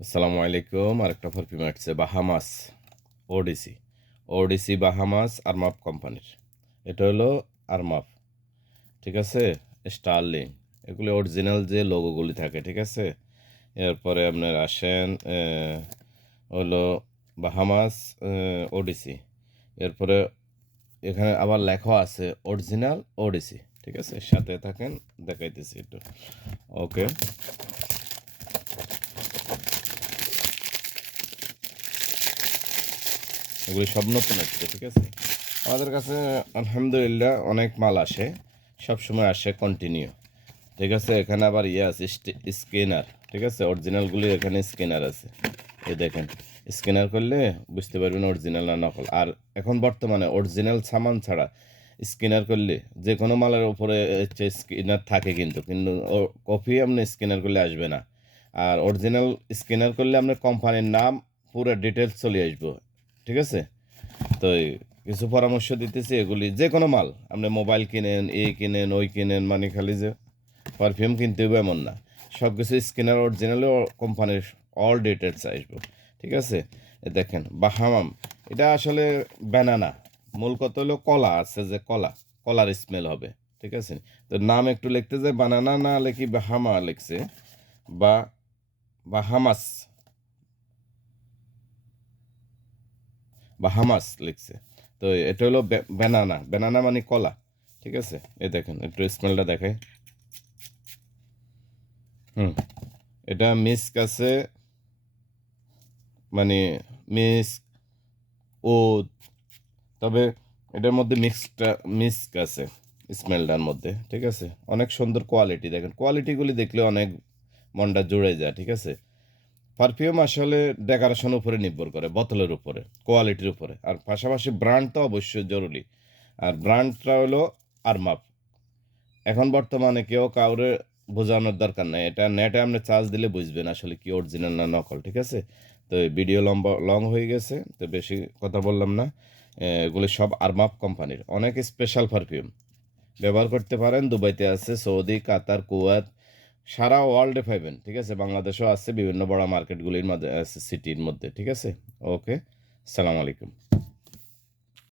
আসসালামু আলাইকুম। আরেকটা পারফিউম আসছে বাহামাস ওডিসি। ওডিসি বাহামাস আরমাফ কোম্পানির। এটা হলো আরমাফ, ঠিক আছে? স্টার্লিং, এগুলি অরিজিনাল যে লোগোগুলি থাকে, ঠিক আছে? এরপরে আপনার আসেন হলো বাহামাস ওডিসি। এরপরে এখানে আবার লেখা আছে অরিজিনাল ওডিসি, ঠিক আছে? সাথে থাকেন, দেখাইতেছি একটু। ওকে, এগুলি সব নতুন আসছে, ঠিক আছে? আমাদের কাছে আলহামদুলিল্লাহ অনেক মাল আসে, সবসময় আসে কন্টিনিউ, ঠিক আছে? এখানে আবার ইয়ে আছে স্ক্যানার, ঠিক আছে? অরিজিনালগুলি এখানে স্ক্যানার আছে, এই দেখেন। স্ক্যানার করলে বুঝতে পারবেন অরিজিনাল না নকল। আর এখন বর্তমানে অরিজিনাল সামান ছাড়া স্ক্যানার করলে যে কোনো মালের উপরে হচ্ছে স্ক্যানার থাকে, কিন্তু কিন্তু কপি আপনি স্ক্যানার করলে আসবে না। আর অরিজিনাল স্ক্যানার করলে আপনার কোম্পানির নাম পুরো ডিটেলস চলে আসবো, ঠিক আছে? তো এই কিছু পরামর্শ দিতেছি, এগুলি যে কোনো মাল আপনি মোবাইল কিনেন, কিনেন, ওই কিনেন, মানে খালি যে পারফিউম কিনতে হবে এমন না। সব কিছু স্কিনার অরিজিনালি কোম্পানির অল ডিটেলস আসবে, ঠিক আছে? এ দেখেন বাহামাম, এটা আসলে ব্যানানা, মূল কথা হলো কলা আছে, যে কলা, কলার স্মেল হবে, ঠিক আছে? তো নাম একটু লিখতে যায় বানানা না লিখি বাহামা লিখছে, বা বাহামাস, বাহামাস লিখছে। তো এটা হলো ব্যানানা, ব্যানানা মানে কলা, ঠিক আছে? এই দেখেন একটু স্মেলটা দেখে। হুম, এটা মিস্ক আছে, মানে মিস্ক ও, তবে এটার মধ্যে মিস্ক আছে স্মেলটার মধ্যে, ঠিক আছে? অনেক সুন্দর কোয়ালিটি, দেখেন কোয়ালিটিগুলি দেখলে অনেক মনটা জুড়ে যায়, ঠিক আছে? পারফিউম আসলে ডেকোরেশন উপরে নির্ভর করে, বোতলের উপরে, কোয়ালিটির উপরে, আর পাশাপাশি ব্র্যান্ড তো অবশ্যই জরুরি। আর ব্র্যান্ডটা হলো আরমাপ। এখন বর্তমানে কেউ কাউরে বোঝানোর দরকার নাই, এটা নেটে আপনি চার্জ দিলে বুঝবেন আসলে কি অরিজিনাল না নকল, ঠিক আছে? তো এই ভিডিও লং হয়ে গেছে, তো বেশি কথা বললাম না। এগুলি সব আরমাপ কোম্পানির অনেক স্পেশাল পারফিউম, ব্যবহার করতে পারেন। দুবাইতে আছে, সৌদি, কাতার, কুয়েত, সারা ওয়ার্ল্ডে পাইবেন, ঠিক আছে? বাংলাদেশেও আছে, বিভিন্ন বড় মার্কেটগুলির মধ্যে আছে, সিটির মধ্যে, ঠিক আছে? ওকে, সালাম আলাইকুম।